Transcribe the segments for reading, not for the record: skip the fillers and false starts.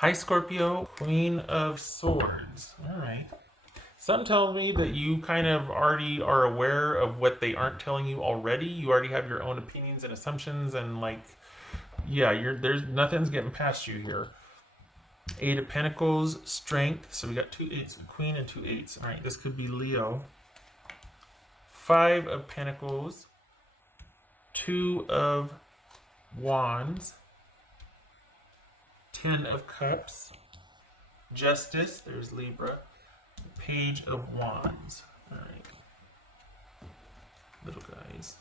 Hi, Scorpio, Queen of Swords. All right. Some tell me that you kind of already are aware of what they aren't telling you already. You already have your own opinions and assumptions, and like, yeah, there's nothing's getting past you here. Eight of Pentacles, Strength. So we got two eights, the Queen and two eights. All right, this could be Leo. Five of Pentacles, Two of Wands, Ten of Cups, Justice. There's Libra. Page of Wands. All right, little guys.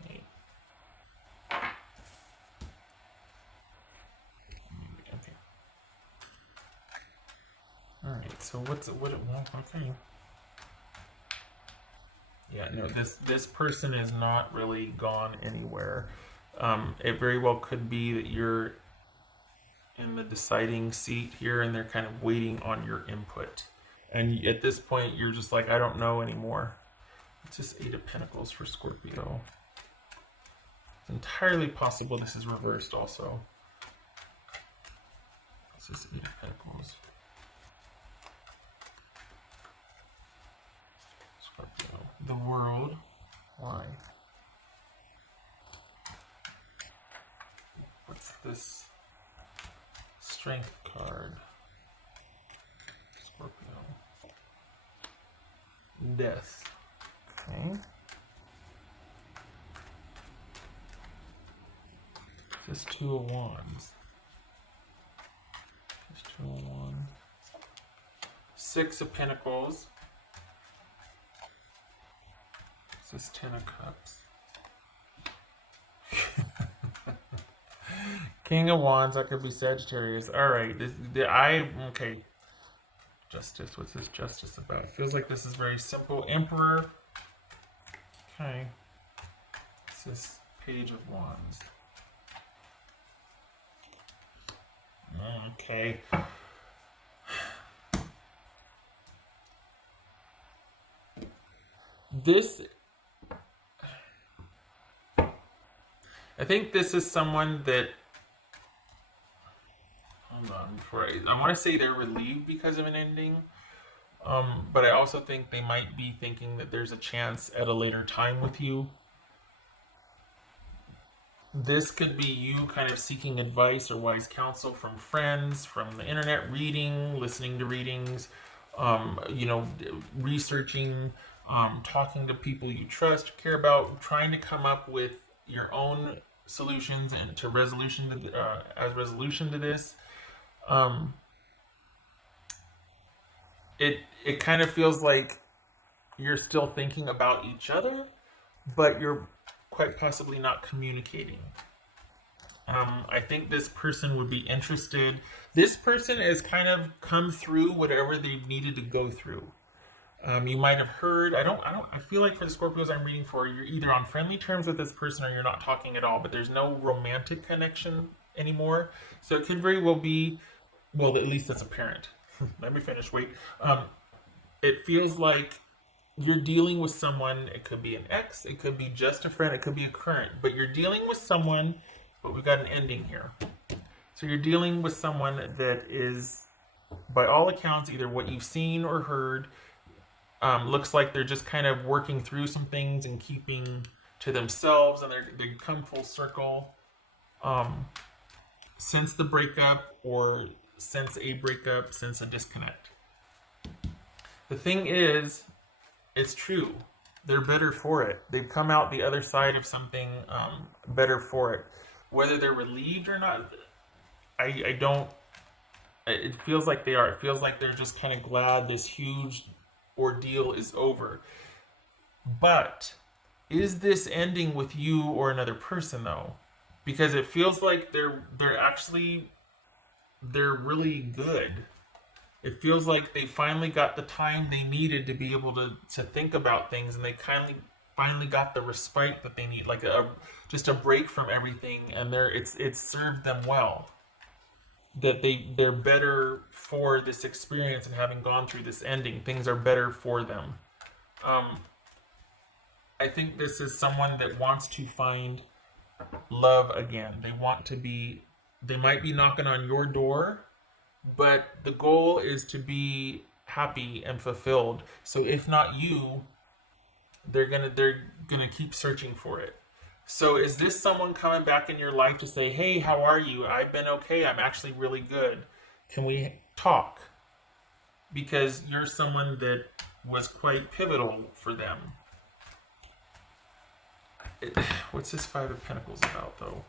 Okay. Okay. All right. So what it well, okay. Yeah, no, this person is not really gone anywhere. It very well could be that you're in the deciding seat here, and they're kind of waiting on your input. And at this point, you're just like, I don't know anymore. It's just Eight of Pentacles for Scorpio. It's entirely possible this is reversed also. It's just Eight of Pentacles. Scorpio. The World. Why? What's this Strength card? Scorpio. Death. Okay. Just Two of Wands. Just Two of Wands. Six of Pentacles. This is Ten of Cups. King of Wands, that could be Sagittarius. Alright, okay. Justice, what's this Justice about? Feels like this is very simple. Emperor. Okay. This is Page of Wands. Okay. I think this is someone that, hold on, I want to say they're relieved because of an ending, but I also think they might be thinking that there's a chance at a later time with you. This could be you kind of seeking advice or wise counsel from friends, from the internet, reading, listening to readings, researching, talking to people you trust, care about, trying to come up with your own solutions and to resolution to this. It kind of feels like you're still thinking about each other, but you're quite possibly not communicating. I think this person would be interested. This person has kind of come through whatever they needed to go through. You might have heard. I feel like for the Scorpios I'm reading for, you're either on friendly terms with this person or you're not talking at all. But there's no romantic connection anymore. So it could very well be. Well, at least that's apparent. Let me finish. Wait. It feels like you're dealing with someone. It could be an ex. It could be just a friend. It could be a current. But you're dealing with someone. But we've got an ending here. So you're dealing with someone that is, by all accounts, either what you've seen or heard. Looks like they're just kind of working through some things and keeping to themselves, and they come full circle since the breakup or since a breakup, since a disconnect. The thing is, it's true. They're better for it. They've come out the other side of something better for it. Whether they're relieved or not, I don't. It feels like they are. It feels like they're just kind of glad this huge ordeal is over. But is this ending with you or another person though? Because it feels like they're really good. It feels like they finally got the time they needed to be able to think about things, and they finally got the respite that they need, like just a break from everything, and it's served them well. That they're better for this experience, and having gone through this ending, things are better for them. I think this is someone that wants to find love again. They want to be They might be knocking on your door, but the goal is to be happy and fulfilled. So if not you, they're gonna keep searching for it. So is this someone coming back in your life to say, "Hey, how are you? I've been okay. I'm actually really good. Can we talk?" Because you're someone that was quite pivotal for them. It, what's this Five of Pentacles about, though?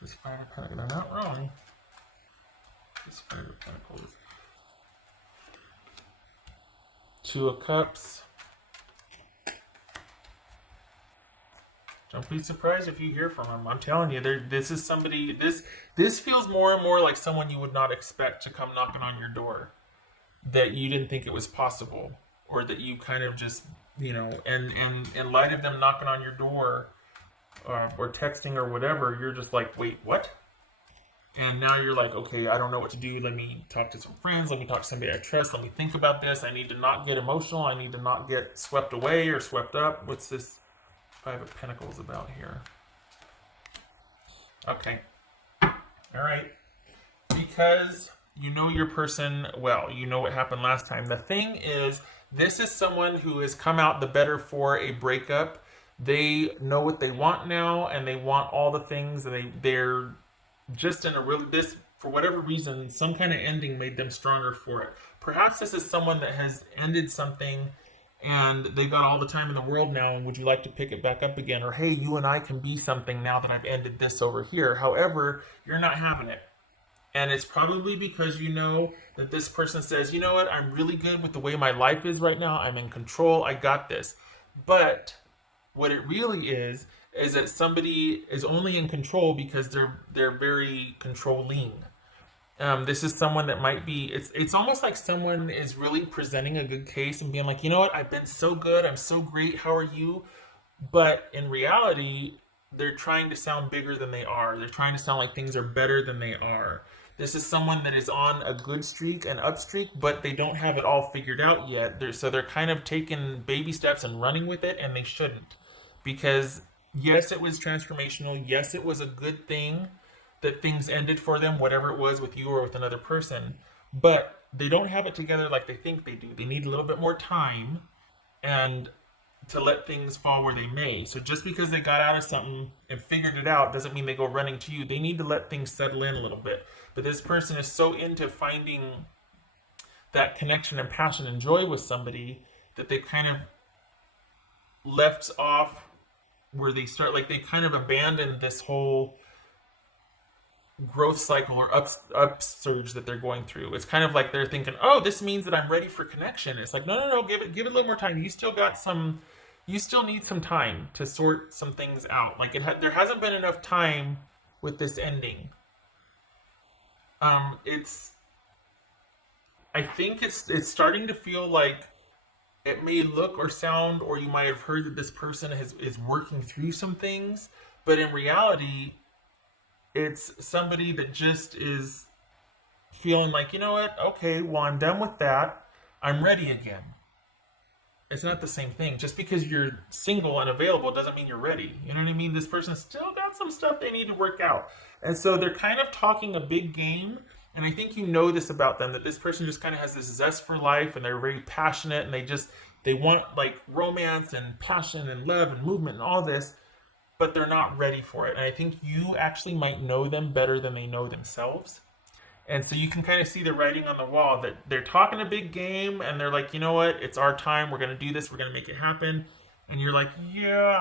This Five of Pentacles, they're not wrong. This Five of Pentacles. Two of Cups. Don't be surprised if you hear from him. I'm telling you, this is somebody. This feels more and more like someone you would not expect to come knocking on your door. That you didn't think it was possible, or that you kind of just, and in light of them knocking on your door, or texting or whatever, you're just like, wait, what? And now you're like, okay, I don't know what to do. Let me talk to some friends. Let me talk to somebody I trust. Let me think about this. I need to not get emotional. I need to not get swept away or swept up. What's this Five of Pentacles about here? Okay. All right. Because you know your person well. You know what happened last time. The thing is, this is someone who has come out the better for a breakup. They know what they want now, and they want all the things, and they're just in a real, this, for whatever reason, some kind of ending made them stronger for it. Perhaps this is someone that has ended something and they've got all the time in the world now, and would you like to pick it back up again? Or, hey, you and I can be something now that I've ended this over here. However, you're not having it. And it's probably because you know that this person says, you know what, I'm really good with the way my life is right now. I'm in control. I got this. But what it really is that somebody is only in control because they're very controlling. This is someone that might be, it's almost like someone is really presenting a good case and being like, you know what, I've been so good, I'm so great, how are you? But in reality, they're trying to sound bigger than they are. They're trying to sound like things are better than they are. This is someone that is on a good streak, an up streak, but they don't have it all figured out yet. So they're kind of taking baby steps and running with it, and they shouldn't. Because yes, it was transformational. Yes, it was a good thing that things ended for them, whatever it was with you or with another person. But they don't have it together like they think they do. They need a little bit more time and to let things fall where they may. So just because they got out of something and figured it out doesn't mean they go running to you. They need to let things settle in a little bit. But this person is so into finding that connection and passion and joy with somebody that they kind of left off where they start, like they kind of abandoned this whole growth cycle or upsurge that they're going through. It's kind of like they're thinking, oh, this means that I'm ready for connection. It's like, no, give it a little more time. You still need some time to sort some things out. Like there hasn't been enough time with this ending. I think it's starting to feel like it may look or sound, or you might have heard that this person is working through some things, but in reality, it's somebody that just is feeling like, you know what, okay, well, I'm done with that. I'm ready again. It's not the same thing. Just because you're single and available doesn't mean you're ready. You know what I mean? This person's still got some stuff they need to work out. And so they're kind of talking a big game. And I think you know this about them, that this person just kind of has this zest for life, and they're very passionate, and they want like romance and passion and love and movement and all this, but they're not ready for it. And I think you actually might know them better than they know themselves. And so you can kind of see the writing on the wall that they're talking a big game, and they're like, you know what, it's our time, we're going to do this, we're going to make it happen. And you're like, yeah,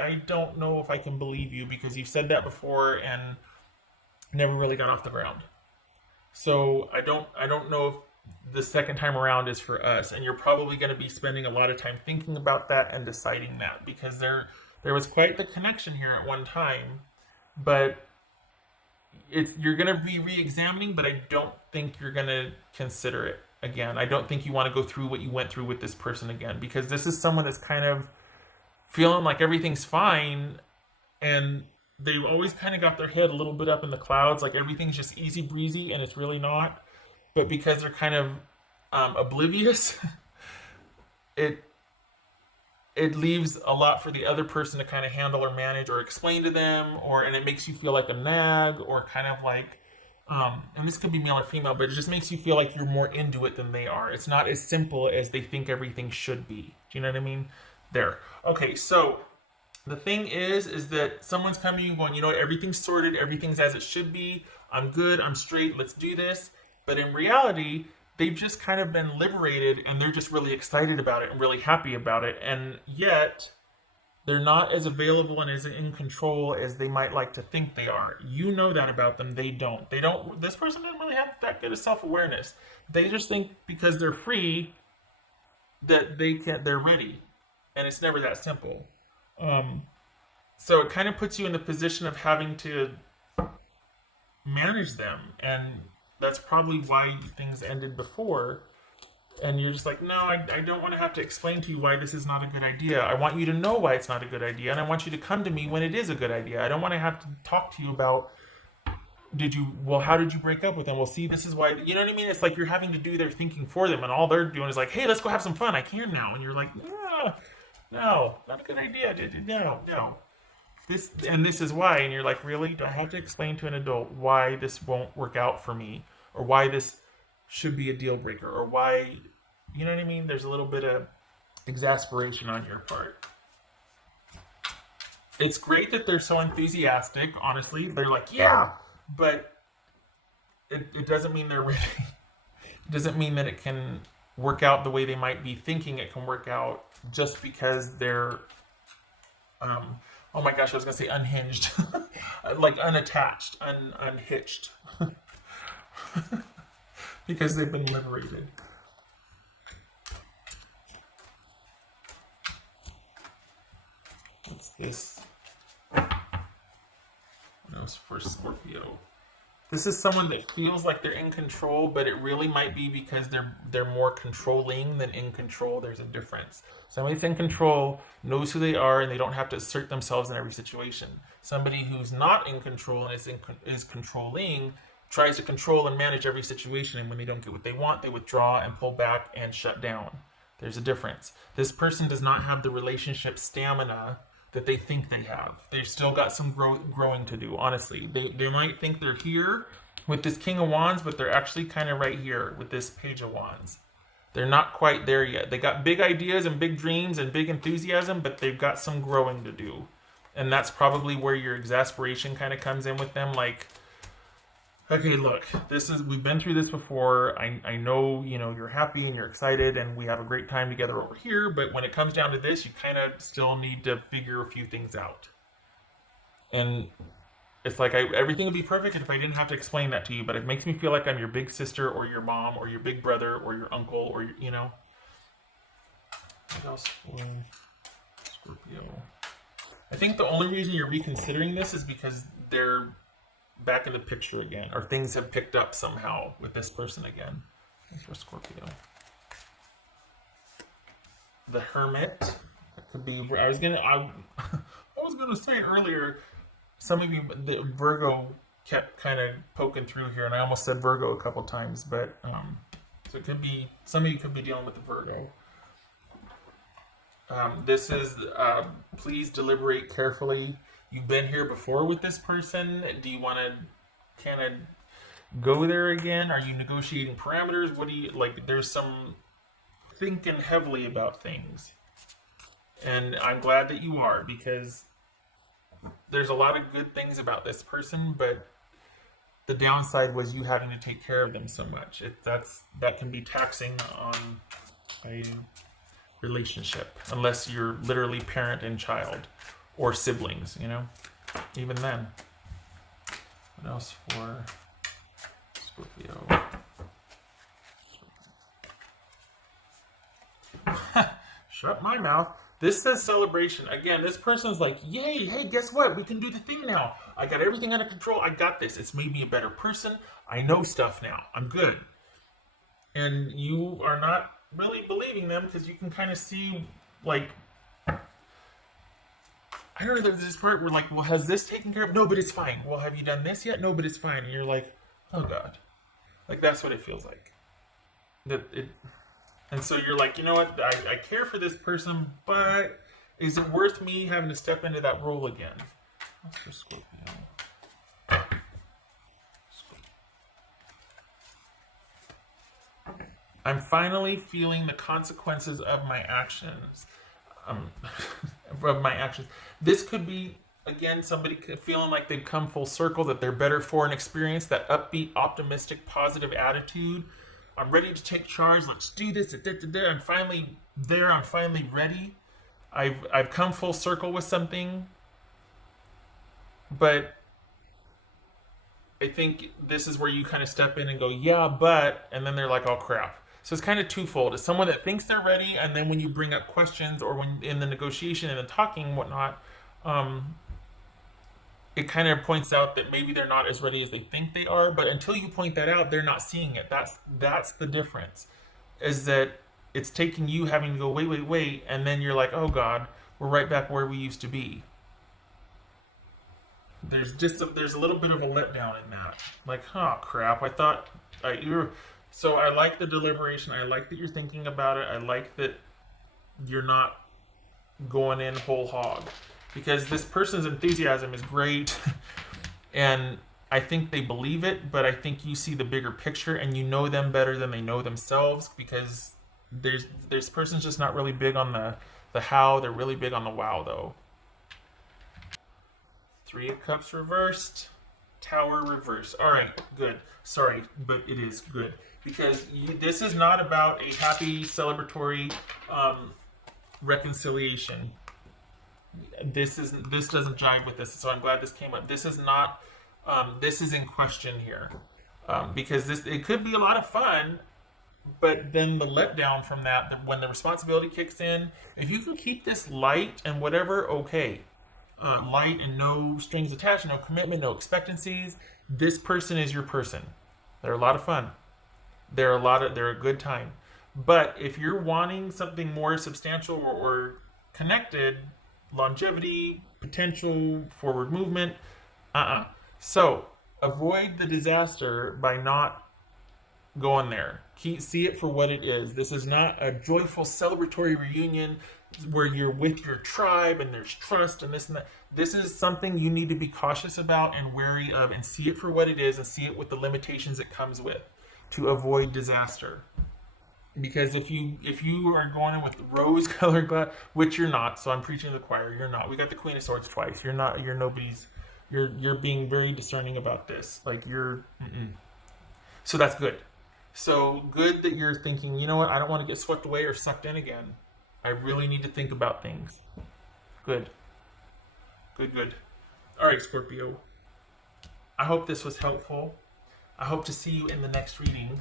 I don't know if I can believe you, because you've said that before and never really got off the ground. So I don't know if the second time around is for us. And you're probably going to be spending a lot of time thinking about that and deciding that, because there was quite the connection here at one time, but you're going to be re-examining, but I don't think you're going to consider it again. I don't think you want to go through what you went through with this person again, because this is someone that's kind of feeling like everything's fine, and they've always kind of got their head a little bit up in the clouds, like everything's just easy breezy, and it's really not. But because they're kind of oblivious, it leaves a lot for the other person to kind of handle or manage or explain to them, and it makes you feel like a nag, or kind of like, and this could be male or female, but it just makes you feel like you're more into it than they are. It's not as simple as they think everything should be. Do you know what I mean? There. Okay, so the thing is that someone's coming to you going, you know what, everything's sorted, everything's as it should be. I'm good, I'm straight, let's do this. But in reality, they've just kind of been liberated and they're just really excited about it and really happy about it. And yet, they're not as available and as in control as they might like to think they are. You know that about them. They don't. This person doesn't really have that good of self-awareness. They just think because they're free that they're ready. And it's never that simple. So it kind of puts you in the position of having to manage them. And that's probably why things ended before. And you're just like, no, I don't want to have to explain to you why this is not a good idea. I want you to know why it's not a good idea, and I want you to come to me when it is a good idea. I don't want to have to talk to you about, how did you break up with them? Well, see, this is why, you know what I mean? It's like you're having to do their thinking for them, and all they're doing is like, hey, let's go have some fun. I can now. And you're like, no, not a good idea. No. This is why. And you're like, really? Do I have to explain to an adult why this won't work out for me, or why this should be a deal breaker, or why, you know what I mean? There's a little bit of exasperation on your part. It's great that they're so enthusiastic, honestly. They're like, yeah, but it doesn't mean they're ready. It doesn't mean that it can work out the way they might be thinking it can work out just because they're, oh my gosh, I was going to say unhinged. Like unattached, unhitched. Because they've been liberated. What's this? No, it's for Scorpio. This is someone that feels like they're in control, but it really might be because they're more controlling than in control. There's a difference. Somebody that's in control knows who they are, and they don't have to assert themselves in every situation. Somebody who's not in control and is controlling tries to control and manage every situation, and when they don't get what they want, they withdraw and pull back and shut down. There's a difference. This person does not have the relationship stamina that they think they have. They've still got some growing to do, honestly. They might think they're here with this King of Wands, but they're actually kind of right here with this Page of Wands. They're not quite there yet. They got big ideas and big dreams and big enthusiasm, but they've got some growing to do. And that's probably where your exasperation kind of comes in with them, like, okay, look, we've been through this before. I know, you're happy and you're excited and we have a great time together over here, but when it comes down to this, you kind of still need to figure a few things out. And it's like everything would be perfect if I didn't have to explain that to you, but it makes me feel like I'm your big sister or your mom or your big brother or your uncle or, What else for Scorpio? I think the only reason you're reconsidering this is because they're back in the picture again, or things have picked up somehow with this person again. Thanks for Scorpio. The Hermit. That could be. I was gonna say earlier. Some of you, the Virgo kept kind of poking through here, and I almost said Virgo a couple times, but so it could be some of you could be dealing with the Virgo. This is please deliberate carefully. You've been here before with this person. Do you want to kind of go there again? Are you negotiating parameters? What do you like? There's some thinking heavily about things. And I'm glad that you are, because there's a lot of good things about this person, but the downside was you having to take care of them so much. That can be taxing on a relationship, unless you're literally parent and child. Or siblings, even then. What else for Scorpio? Shut my mouth. This says celebration. Again, this person's like, yay, hey, guess what? We can do the thing now. I got everything under control. I got this. It's made me a better person. I know stuff now. I'm good. And you are not really believing them because you can kind of see, like, I don't know, there's this part where like, well, has this taken care of? No, but it's fine. Well, have you done this yet? No, but it's fine. And you're like, oh God. Like, that's what it feels like. And so you're like, you know what? I care for this person, but Is it worth me having to step into that role again? What's for Scorpio? I'm finally feeling the consequences of my actions. Of my actions. This could be, again, somebody feeling like they've come full circle, that they're better for an experience, that upbeat, optimistic, positive attitude. I'm ready to take charge. Let's do this. I'm finally there. I'm finally ready. I've come full circle with something. But I think this is where you kind of step in and go, yeah, but, and then they're like, oh crap. So it's kind of twofold. It's someone that thinks they're ready, and then when you bring up questions or when in the negotiation and the talking and whatnot, it kind of points out that maybe they're not as ready as they think they are. But until you point that out, they're not seeing it. That's the difference. Is that it's taking you having to go, wait, and then you're like, oh God, we're right back where we used to be. There's a little bit of a letdown in that. Like, oh crap, I thought you're. So I like the deliberation. I like that you're thinking about it. I like that you're not going in whole hog, because this person's enthusiasm is great, and I think they believe it. But I think you see the bigger picture, and you know them better than they know themselves, because this person's just not really big on the how. They're really big on the wow, though. Three of Cups reversed. Tower reversed. All right, good. Sorry, but it is good. Because this is not about a happy, celebratory reconciliation. This doesn't jive with this, so I'm glad this came up. This is not. This is in question here, because it could be a lot of fun, but then the letdown from that, when the responsibility kicks in, if you can keep this light and whatever, okay. Light and no strings attached, no commitment, no expectancies. This person is your person. They're a lot of fun. They're a good time. But if you're wanting something more substantial or connected, longevity, potential, forward movement, So avoid the disaster by not going there. See it for what it is. This is not a joyful celebratory reunion where you're with your tribe and there's trust and this and that. This is something you need to be cautious about and wary of, and see it for what it is, and see it with the limitations it comes with, to avoid disaster. Because if you are going in with rose-colored glass, which you're not, so I'm preaching to the choir, you're not. We got the Queen of Swords twice. You're not. You're nobody's. You're being very discerning about this. Like you're. So that's good. So good that you're thinking, you know what, I don't want to get swept away or sucked in again. I really need to think about things. Good. Good. All right, Scorpio. I hope this was helpful. I hope to see you in the next reading.